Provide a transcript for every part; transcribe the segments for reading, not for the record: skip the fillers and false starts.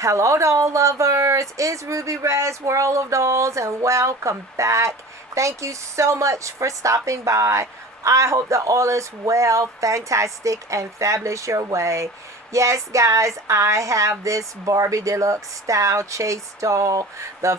Hello doll lovers, it's Ruby Red's World of Dolls and welcome back. Thank you so much for stopping by. I hope that all is well, fantastic, and fabulous your way. Yes, guys, I have this Barbie Deluxe style chase doll. The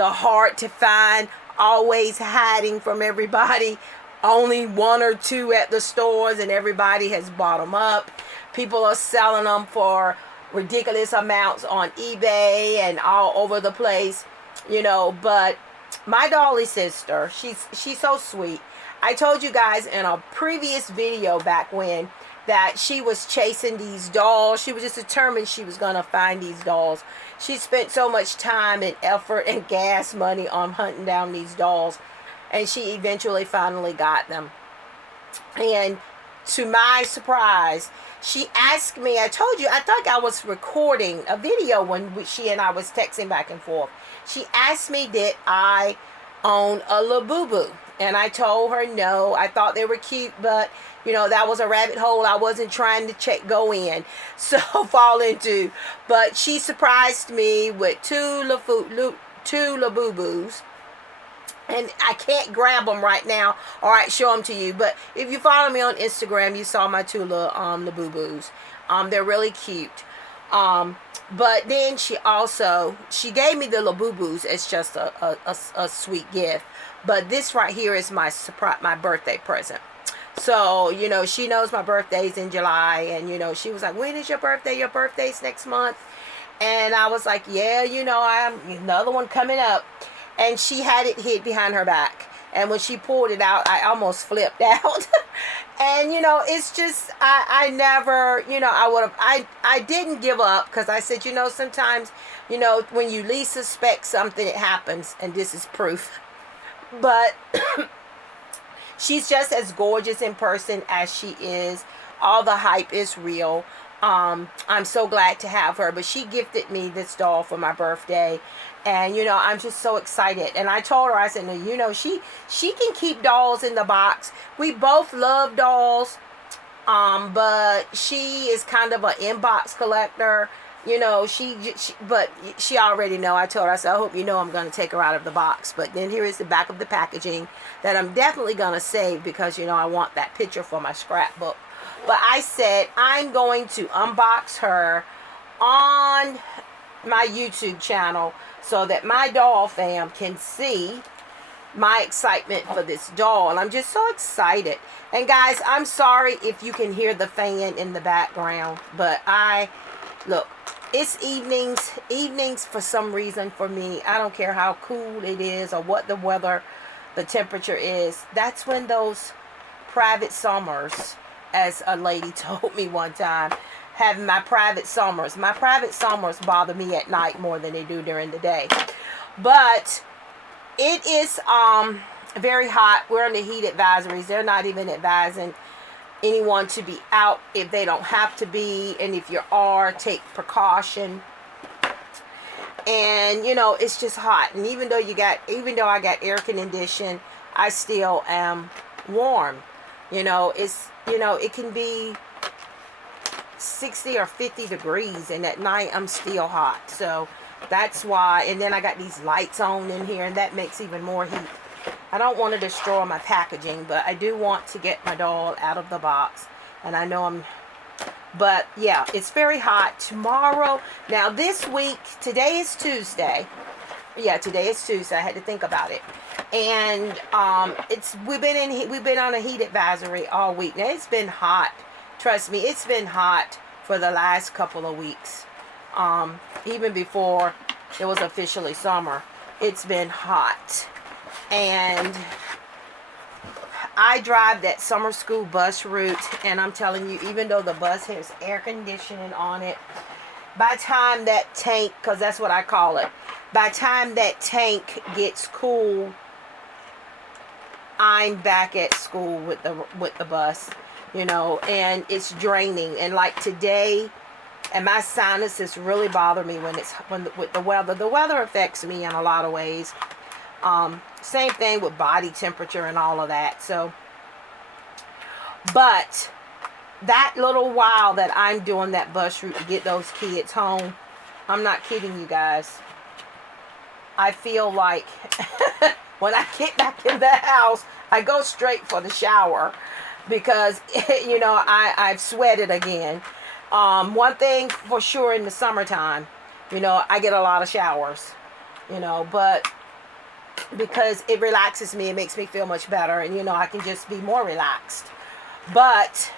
hard to find, always hiding from everybody. Only one or two at the stores and everybody has bought them up. People are selling them for ridiculous amounts on eBay and all over the place, but my Dolly sister, she's so sweet. I told you guys in a previous video back when that she was chasing these dolls. She was just determined she was going to find these dolls. She spent so much time and effort and gas money on hunting down these dolls, and she eventually finally got them. And to my surprise, she asked me, I told you, I thought I was recording a video when she and I was texting back and forth. She asked me, did I own a Labubu? And I told her no. I thought they were cute, but that was a rabbit hole I wasn't trying to go in, so fall into. But she surprised me with two Labubus. And I can't grab them right now. All right, show them to you. But if you follow me on Instagram, you saw my two little Labubus. They're really cute. But then she gave me the Labubus as just a sweet gift. But this right here is my birthday present. So, she knows my birthday's in July. And, she was like, when is your birthday? Your birthday's next month. And I was like, yeah, I am another one coming up. And she had it hid behind her back. And when she pulled it out, I almost flipped out. And, it's just, I never, I didn't give up. Because I said, sometimes, when you least suspect something, it happens. And this is proof. But she's just as gorgeous in person as she is. All the hype is real. I'm so glad to have her. But she gifted me this doll for my birthday. And, I'm just so excited. And I told her, I said, no, she can keep dolls in the box. We both love dolls. But she is kind of an inbox collector. But she already know. I told her, I said, I hope I'm going to take her out of the box. But then here is the back of the packaging that I'm definitely going to save because, I want that picture for my scrapbook. But I said, I'm going to unbox her on my YouTube channel so that my doll fam can see my excitement for this doll. And I'm just so excited. And guys, I'm sorry if you can hear the fan in the background, but look, it's evenings for some reason for me. I don't care how cool it is or what the temperature is. That's when those private summers, as a lady told me one time, having my private summers. My private summers bother me at night more than they do during the day. But it is very hot. We're on the heat advisories. They're not even advising anyone to be out if they don't have to be. And if you are, take precaution. And it's just hot. And even though I got air conditioning, I still am warm. It can be 60 or 50 degrees and at night I'm still hot. So that's why. And then I got these lights on in here and that makes even more heat. I don't want to destroy my packaging, but I do want to get my doll out of the box. And I know but yeah, it's very hot. Tomorrow, now this week, today is Tuesday. Yeah, today is Tuesday. I had to think about it. And we've been on a heat advisory all week. Now it's been hot. Trust me, it's been hot for the last couple of weeks. Even before it was officially summer, it's been hot. And I drive that summer school bus route, and I'm telling you, even though the bus has air conditioning on it, by the time that tank, because that's what I call it, by the time that tank gets cool, I'm back at school with the bus. And it's draining. And like today, and my sinuses really bother me with the weather. The weather affects me in a lot of ways. Same thing with body temperature and all of that. So, but that little while that I'm doing that bus route to get those kids home, I'm not kidding you guys. I feel like when I get back in the house, I go straight for the shower because, you know, I've sweated again. One thing for sure in the summertime, you know, I get a lot of showers, you know, but because it relaxes me, it makes me feel much better, and, you know, I can just be more relaxed. But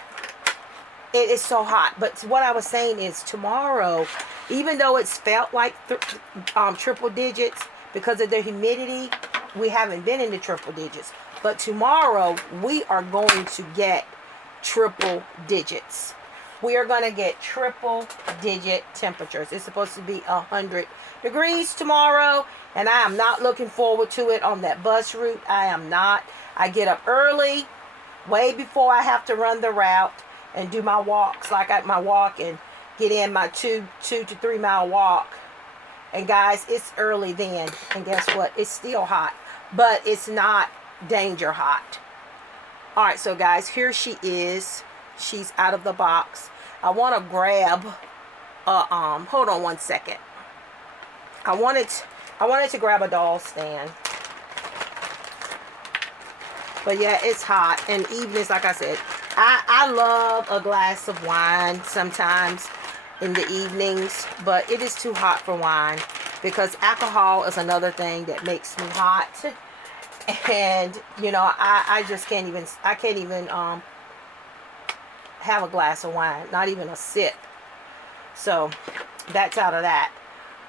it is so hot. But what I was saying is tomorrow, even though it's felt like triple digits because of the humidity, we haven't been in the triple digits. But tomorrow we are going to get triple digits. We are going to get triple digit temperatures. It's supposed to be 100 degrees tomorrow, and I am not looking forward to it on that bus route. I am not. I get up early, way before I have to run the route and do my walks, like my walk, and get in my 2 to 3 mile walk. And guys, it's early then, and guess what? It's still hot, but it's not danger hot. All right, so guys, here she is. She's out of the box. I want to grab hold on one second. I wanted to grab a doll stand. But yeah, it's hot. And evenings, like I said, I love a glass of wine sometimes in the evenings, but it is too hot for wine because alcohol is another thing that makes me hot. And, you know, I just can't even have a glass of wine, not even a sip. So that's out of that.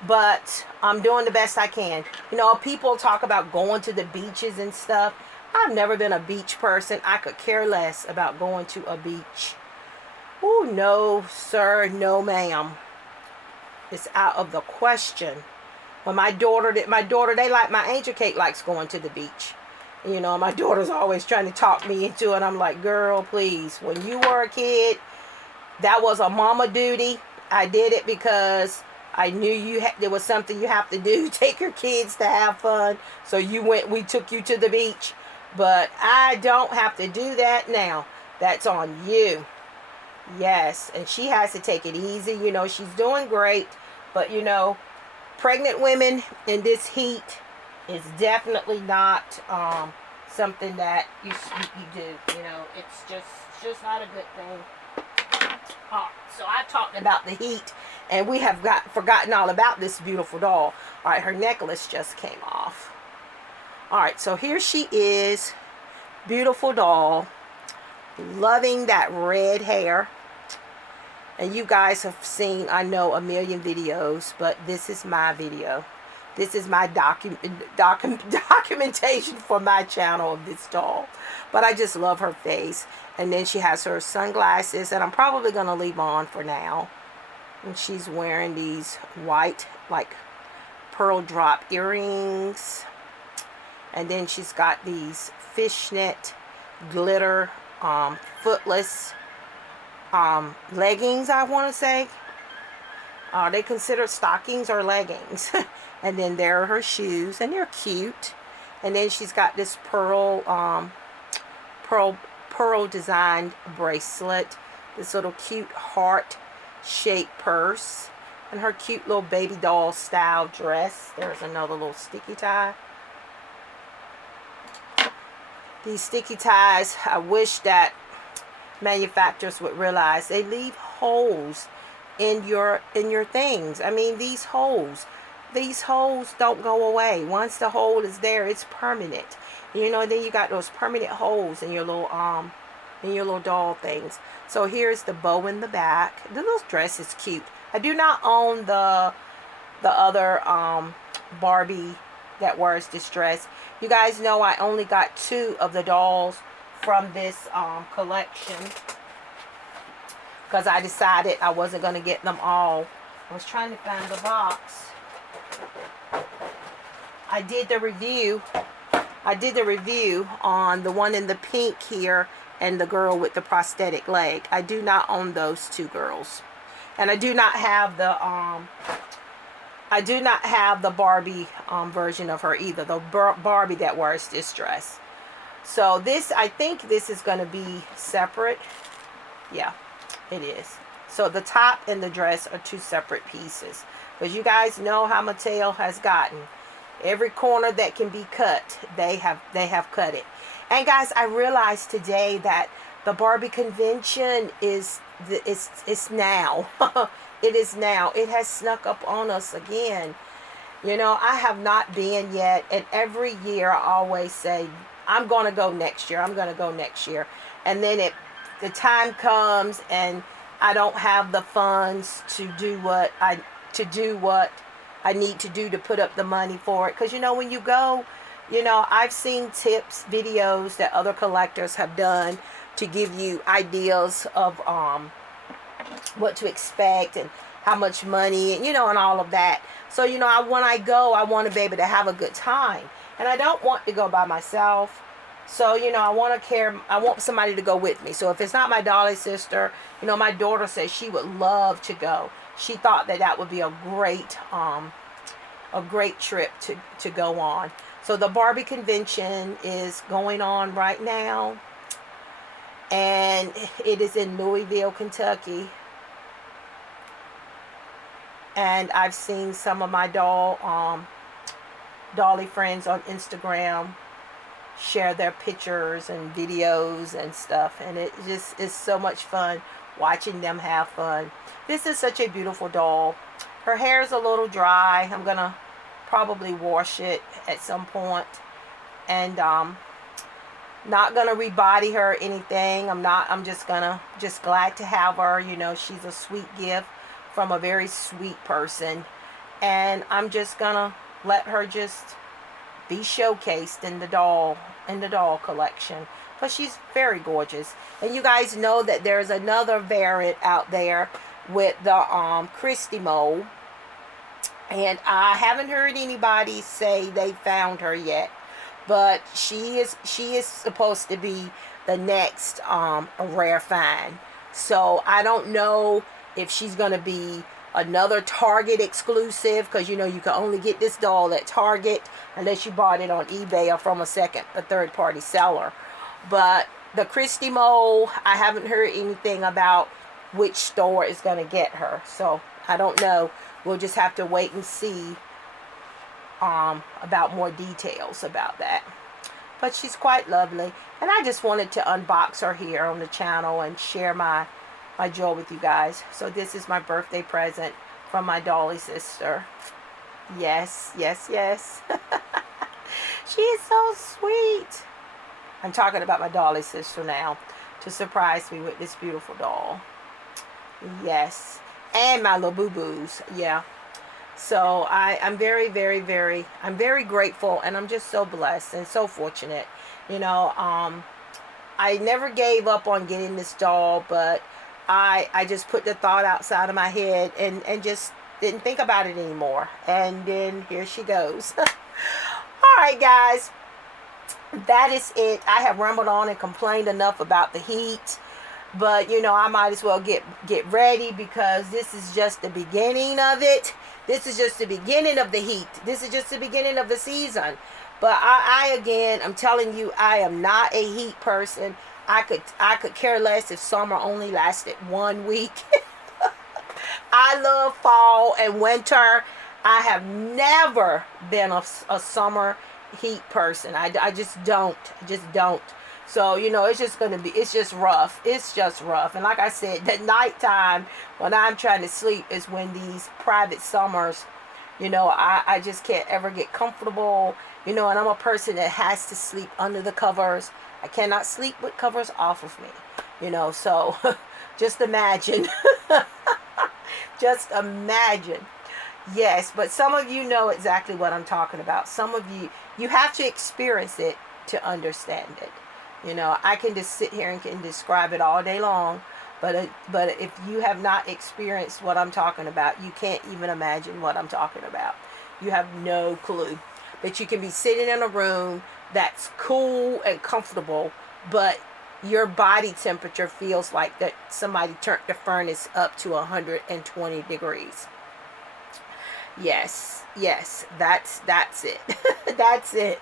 But I'm doing the best I can. You know, people talk about going to the beaches and stuff. I've never been a beach person. I could care less about going to a beach. Oh, no, sir. No, ma'am. It's out of the question. When my daughter, they like, my Angel Cake likes going to the beach. You know, my daughter's always trying to talk me into it. I'm like, girl, please. When you were a kid, that was a mama duty. I did it because I knew there was something you have to do. Take your kids to have fun. So we took you to the beach. But I don't have to do that now. That's on you. Yes. And she has to take it easy. You know, she's doing great. But, you know, pregnant women in this heat is definitely not something that you do. You know, it's just not a good thing. So I talked about the heat, and we have forgotten all about this beautiful doll. All right, her necklace just came off. All right, so here she is, beautiful doll, loving that red hair. And you guys have seen, I know, a million videos, but this is my video. This is my documentation for my channel of this doll. But I just love her face. And then she has her sunglasses that I'm probably going to leave on for now. And she's wearing these white, like, pearl drop earrings. And then she's got these fishnet glitter footless leggings, I want to say. They consider stockings or leggings. And then there are her shoes, and they're cute. And then she's got this pearl designed bracelet, this little cute heart shaped purse, and her cute little baby doll style dress. There's another little sticky tie. These sticky ties, I wish that manufacturers would realize they leave holes in your things. I mean, these holes don't go away. Once the hole is there, it's permanent. You know, then you got those permanent holes in your little doll things. So here's the bow in the back. The little dress is cute. I do not own the other Barbie that wears this dress. You guys know I only got 2 of the dolls from this collection because I decided I wasn't going to get them all. I was trying to find the box. I did the review on the one in the pink here and the girl with the prosthetic leg. I do not own those 2 girls. And I do not have the Barbie version of her either. The Barbie that wears this dress. So this, I think this is going to be separate. Yeah, it is. So the top and the dress are two separate pieces. Because you guys know how Mattel has gotten. Every corner that can be cut, they have cut it. And guys, I realized today that the Barbie convention it's now. It is now. It has snuck up on us again. You know, I have not been yet, and every year I always say, I'm going to go next year. I'm going to go next year. And then the time comes and I don't have the funds to do what I need to do to put up the money for it. Because, you know, when you go, you know, I've seen tips, videos that other collectors have done to give you ideas of what to expect and how much money, and, you know, and all of that. So, you know, when I go, I want to be able to have a good time. And I don't want to go by myself. So, you know, I want somebody to go with me. So if it's not my Dolly sister, you know, my daughter says she would love to go. She thought that would be a great trip to go on. So the Barbie convention is going on right now. And it is in Louisville, Kentucky. And I've seen some of my Dolly friends on Instagram share their pictures and videos and stuff, and it just is so much fun watching them have fun. This is such a beautiful doll. Her hair is a little dry. I'm gonna probably wash it at some point, and not gonna rebody her or anything. I'm just glad to have her. You know, she's a sweet gift from a very sweet person, and I'm just gonna let her just be showcased in the doll collection. But she's very gorgeous. And you guys know that there's another variant out there with the Christy mold, and I haven't heard anybody say they found her yet, but she is supposed to be the next rare find. So I don't know if she's gonna be another Target exclusive, because you know you can only get this doll at Target unless you bought it on eBay or from a third party seller. But the Christy mold, I haven't heard anything about which store is going to get her, so I don't know. We'll just have to wait and see about more details about that. But she's quite lovely, and I just wanted to unbox her here on the channel and share my joy with you guys. So this is my birthday present from my Dolly sister. Yes, yes, yes. She is so sweet. I'm talking about my Dolly sister now, to surprise me with this beautiful doll. Yes. And my little boo-boos. Yeah. So I'm very, very, very, I'm very grateful, and I'm just so blessed and so fortunate. You know, I never gave up on getting this doll, but I just put the thought outside of my head and just didn't think about it anymore. And then here she goes. Alright guys, that is it. I have rambled on and complained enough about the heat. But you know, I might as well get ready, because this is just the beginning of it. This is just the beginning of the heat. This is just the beginning of the season. But I again, I'm telling you, I am not a heat person. I could care less if summer only lasted 1 week. I love fall and winter. I have never been a summer heat person. I just don't. So, you know, it's just rough. It's just rough. And like I said, the nighttime when I'm trying to sleep is when these private summers, you know, I just can't ever get comfortable. You know, and I'm a person that has to sleep under the covers. I cannot sleep with covers off of me. You know, so just imagine. Just imagine. Yes, but some of you know exactly what I'm talking about. Some of you have to experience it to understand it. You know, I can just sit here and can describe it all day long, but if you have not experienced what I'm talking about, you can't even imagine what I'm talking about. You have no clue. That you can be sitting in a room that's cool and comfortable, but your body temperature feels like that somebody turned the furnace up to 120 degrees. Yes, that's it. That's it.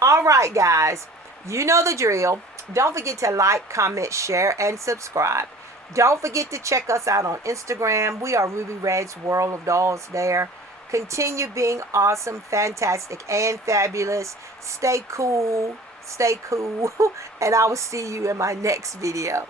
All right, guys. You know the drill. Don't forget to like, comment, share, and subscribe. Don't forget to check us out on Instagram. We are Ruby Red's World of Dolls there. Continue being awesome, fantastic, and fabulous. Stay cool, and I will see you in my next video.